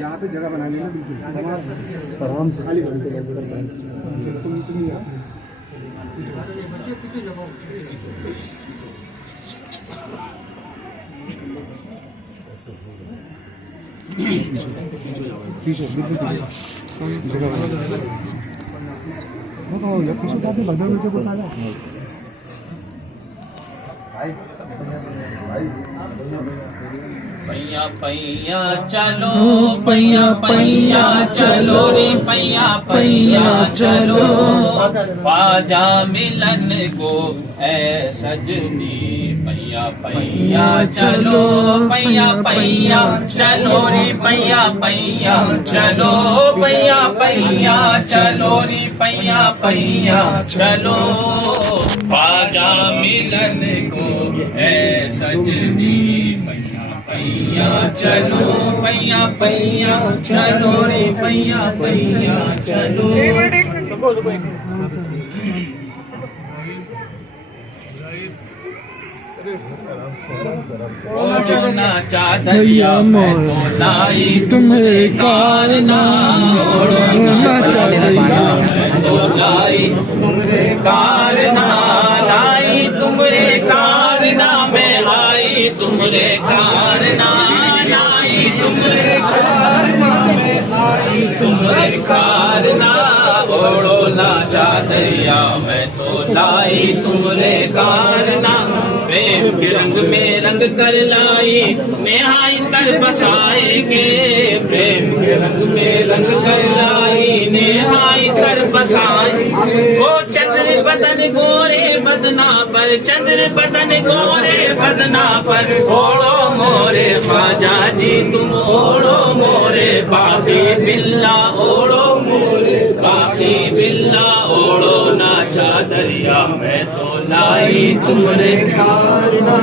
यहाँ पे जगह बना लेना बिल्कुल आराम से खाली पीछे बिल्कुल जगह बना पीछे काफी बदल में तो बता पैया पैया चलो पैया पैया चलो रे पैया पैया चलो ख्वाजा मिलन को ऐ सजनी पैया पैया चलो पैया पैया चलो रे पैया पैया चलो पैया पैया चलो रे पैया पैया चलो ख्वाजा मिलन को ऐ सजनी पैया चलो पैया पैया चलो रे पैया पैया चलो ना चादरिया मैं तो लाई तुम्हें कारना ना चादरिया मैं तो लाई तुम्हारे कारना लाई तुम्हारे कारना मैं आई तुम्हारे कारना लाई तुम्हारे कारना मैं आई तुम्हारे कारना ओढ़ो ना चादरिया मैं तो लाई तुम्हारे कारना प्रेम के रंग में रंग कर लाई नेहाई कर बसाएंगे प्रेम के रंग में रंग कर लाई नेहाई कर बसाएंगे वो चंद्र बदन गोरे बदना पर चंद्र बदन गोरे बदना पर ओढ़ो मोरे ख्वाजा जी तुम ओढ़ो मोरे बाकी बिल्ला ओढ़ो मोरे बाकी बिल्ला ओढ़ो ना चादरिया मैं तो लाई तुम्हारे कारना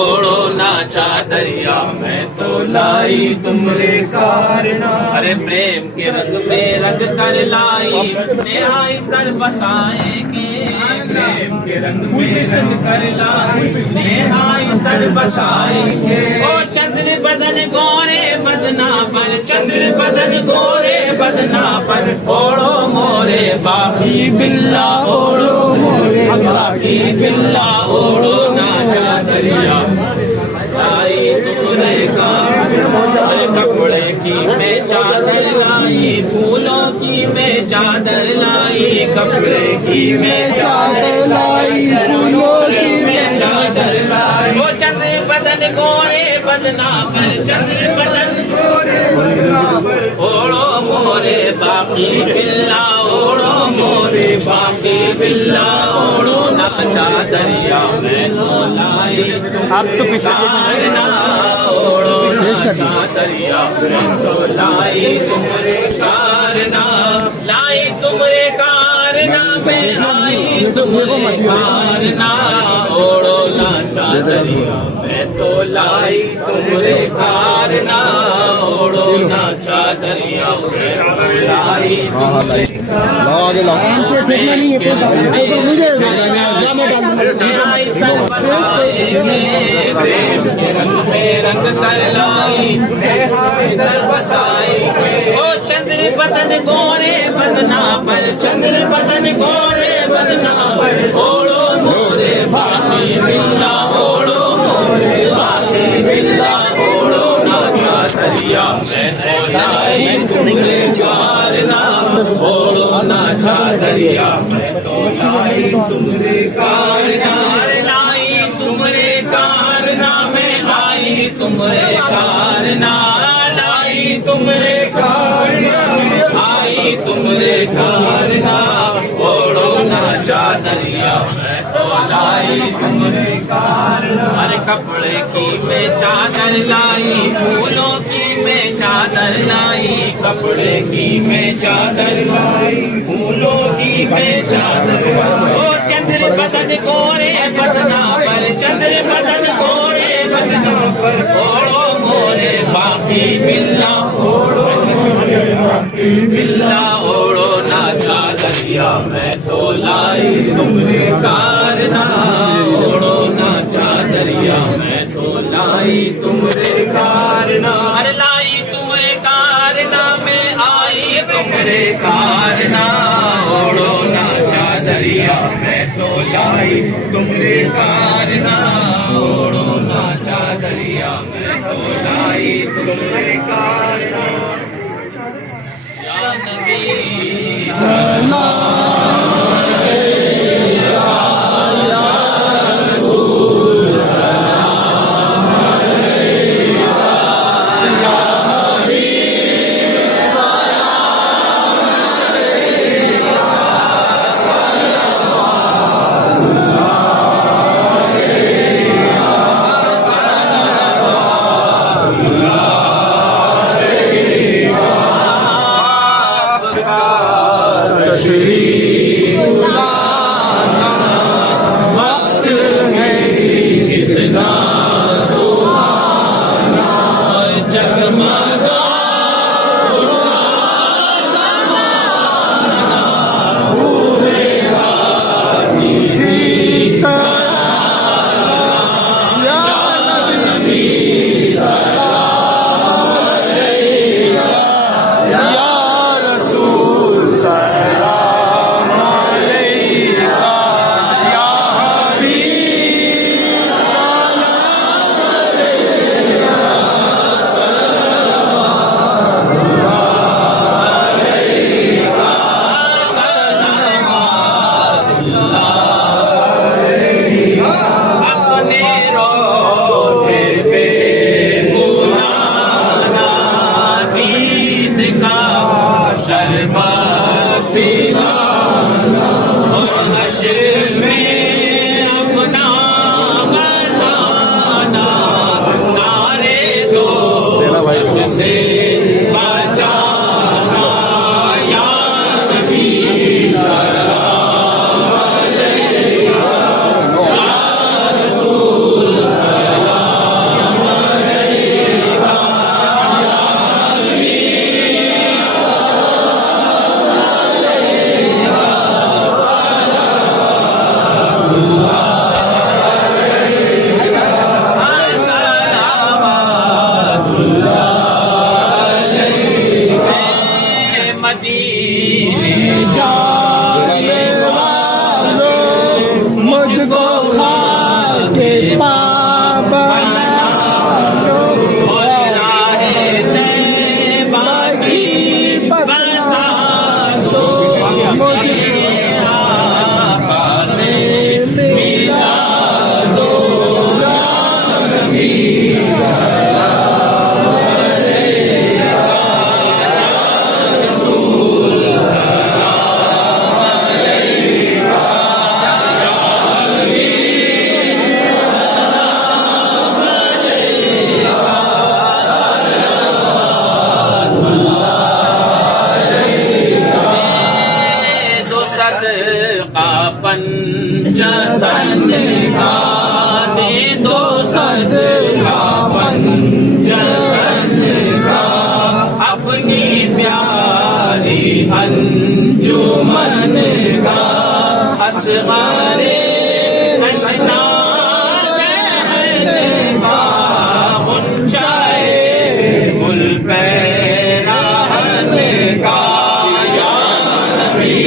ओढ़ो ना चादरिया मैं तो लाई तुम्हारे कारना अरे प्रेम के रंग में रंग कर लाई नेहाई कर बसाएंगे प्रेम के रंग में रंग कर लाई नेहाई कर बसाएंगे ओ चंद्र बदन गोरे बदना पर चंद्र बदन गोरे बदना पर ओढ़ो मोरे बाकी बिल्ला ओढ़ो मोरे बाकी बिल्ला ओढ़ो ना चादरिया लाई तुम्हारे कपड़े की मैं चादर लाई फूलों की मैं चादर लाई कपड़े की मैं चादर लाई फूलों की मैं चादर लाई वो चंद्र बदन गोरे बदना पर चंद्र बदन गोरे बदना पर ओढ़ो मोरे बाकी बिल्ला ओढ़ो मोरे बाकी बिल्ला ओढ़ो ना चादरिया मैं तो लाई आप तो कारना ओढ़ो ना चादरिया मैं तो लाई तुम्हारे कारना लाई तुम्हारे कारना मैं आई तुम्हारे कारना ओढ़ो ना चादरिया मैं तो लाई तुम्हारे कारना ओढ़ो ना चादरिया मैं तो लाई तुम्हारे रंग कर लाई ओ चंद्र बदन गोरे बदना पर चंद्र बदन गोरे बदना पर ओढ़ो मोरे बाकी बिल्ला ओढ़ो मोरे बाकी बिल्ला ओढ़ो ना चादरिया मैं तो लाई तुम्हारे कारना ओढ़ो ना चादरिया मैं तो लाई तुम्हारे कारना लाई तुम्हारे कारना मैं लाई तुम्हारे कारना लाई तुम्हारे कारना मैं आई तुम्हारे कारना ओढ़ो ना चादरिया मैं तो लाई तुम्हारे कारना अरे कपड़े की मैं चादर लाई फूलों की मैं चादर लाई कपड़े की मैं चादर लाई फूलों की मैं चादर लाई ओ चंद्र बदन गोरे बदना पर चंद्र बदन गोरे बदना पर ओढ़ो मोरे बाकी बिल्ला ओढ़ो ना चादरिया मैं तो लाई तुमरे कारना ओढ़ो ना चादरिया मैं तो लाई तुमरे कारना अरे लाई तुमरे कारना में आई तुमरे कारना ओढ़ो ना चादरिया मैं तो लाई तुमरे कारना ओढ़ो ना चादरिया मैं तो लाई तुमरे कारना या नबी मुझको खा के पाबा पंचतन का दे दो सदका पंचतन का अपनी प्यारी अंजुमन का असगारे नशना कहने का मुंचाए गुल पैराहने का या नबी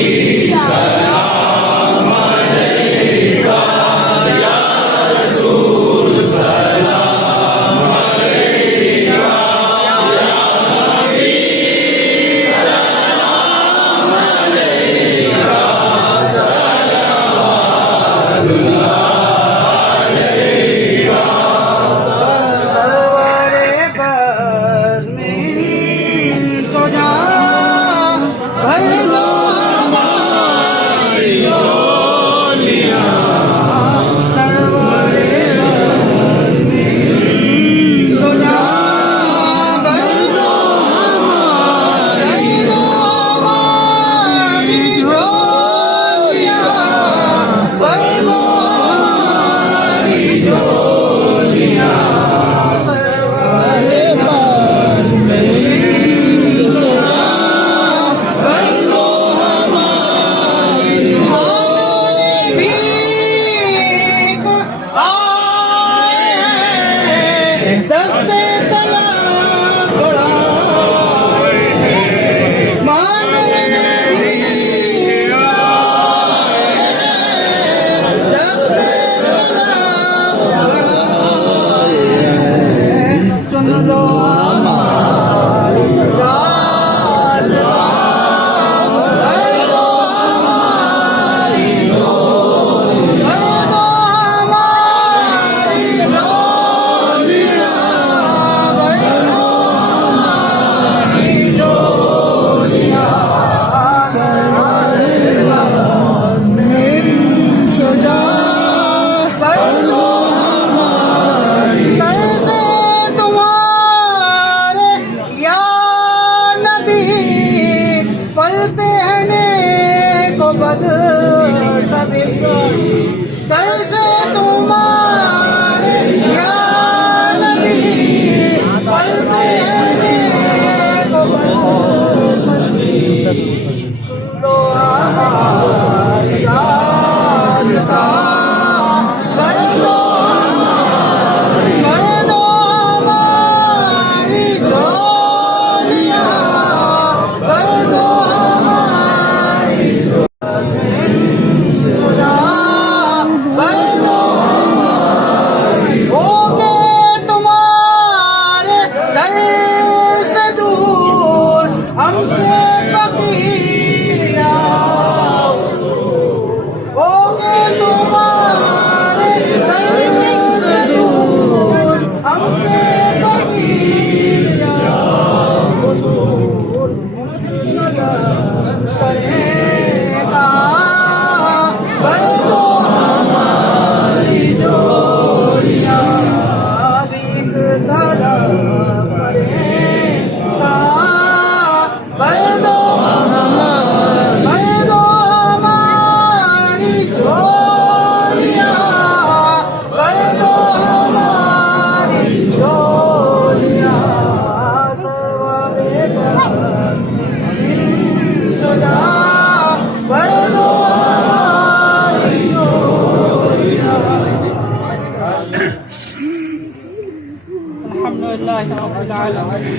या रब्बुल आलमीन।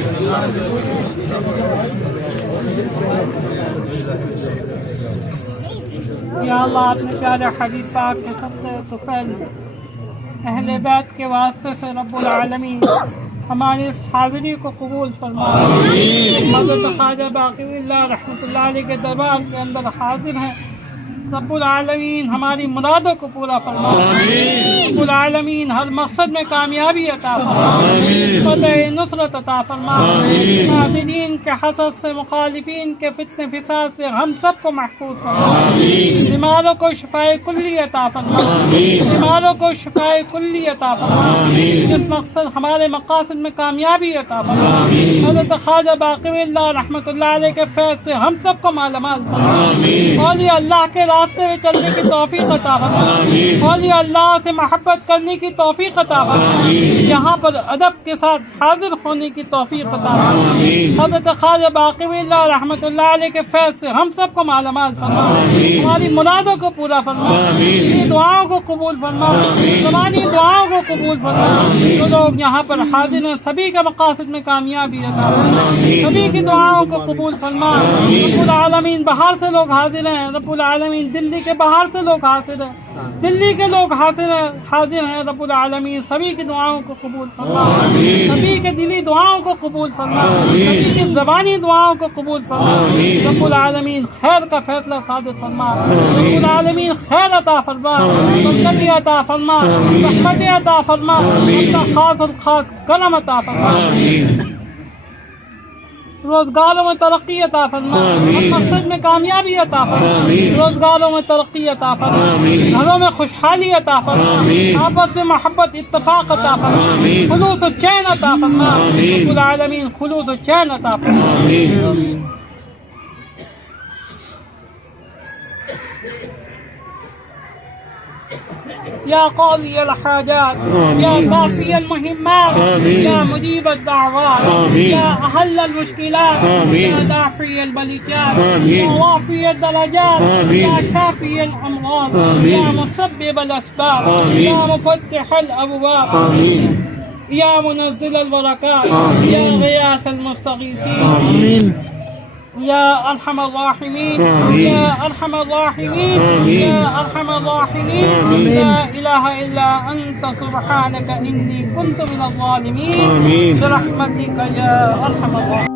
या अल्लाह अपने प्यारे हबीब पाक के सबसे तुफैल अहले बैत के वास्ते से रब्बुल आलमीन हमारी इस हाज़िरी को कबूल फरमा। हज़रत ख्वाजा बाक़िउल्लाह रहमतुल्लाह अलैह के दरबार के अंदर हाजिर हैं। रब्बुल आलमीन हमारी मुरादों को पूरा फरमा। रब्बुल आलमीन हर मकसद में कामयाबी अता फरमा, फतह नुसरत अता फरमा। हासिदीन के हसद से, मुखालिफीन के फितने फिसाद से हम सबको महफूज फरमा। बीमारों को शिफाए कुल्ली अता फरमा, बीमारों को शिफाए कुल्ली अता फरमा। जिस मकसद हमारे मकासद में कामयाबी अता फरमा। हज़रत ख्वाजा बाक़िउल्लाह रहमतुल्लाह अलैह के फैज़ से हम सबको मालामाल फरमा। औलिया अल्लाह के रास्ते में चलने की तौफीक अता फरमा। औलिया अल्लाह से मोहब्बत करने की तौफीक अता फरमा। यहाँ पर अदब के साथ हाजिर होने की तौफीक अता फरमा। हज़रत ख्वाजा बाक़िउल्लाह रहमतुल्लाह अलैह के फैज़ से हम सबको मालामाल फरमा। हमारी मुरादों को पूरा फरमा, दुआओं को कबूल फरमा, ज़बानी दुआओं को कबूल फरमा। जो लोग यहाँ पर हाजिर हैं सभी के मकासद में कामयाबी अता फरमा, सभी की दुआओं को कबूल फरमा। रब्बुल आलमीन बाहर से लोग हाजिर हैं, रब्बुल आलमीन दिल्ली के बाहर से लोग हाजिर हैं, दिल्ली के लोग हाजिर हैं। रब्बुल आलमीन सभी की दुआओं को कबूल फरमा, सभी के दिली दुआओं को कबूल फरमा, सभी की ज़बानी दुआओं को कबूल फरमा। रब्बुल आलमीन खैर का फैसला सादिर फरमा। रब्बुल आलमीन खैर अता फरमा, बरकत अता फरमा, रहमत अता फरमा, अपना खास और खास करम अता फरमा। रोजगारों में तरक्की अता फरमा, मकसद में कामयाबी अता फरमा। रोजगारों में तरक्की अता फरमा, घरों में खुशहाली अता फरमा, आपस में मोहब्बत इत्तफाक अता फरमा, खुलूस और चैन अता फरमा। रब्बुल आलमीन खुलूस और चैन अता फरमा। या क़ाज़ी अल-हाजात, या काफ़ी अल-मुहिम्मात, या मुजीब अद-दाअवात, या अहल अल-मुश्किलात, या दाफ़ी अल-बलियात, या वाफ़ी अद-दरजात, या शाफ़ी अल-अमराज़, या मुसब्बिब अल-असबाब, या मुफ़त्तिह अल-अबवाब, या मुनज़्ज़िल अल-बरकात, या ग़ियास अल-मुस्तग़ीसीन, या अरहमर राहिमीन, या अरहमर राहिमीन, या अरहमर राहिमीन। ला इलाहा इल्ला अंता सुब्हानका इन्नी कुन्तु मिनज़ ज़ालिमीन। बिरहमतिका या अरहमर राहिमीन।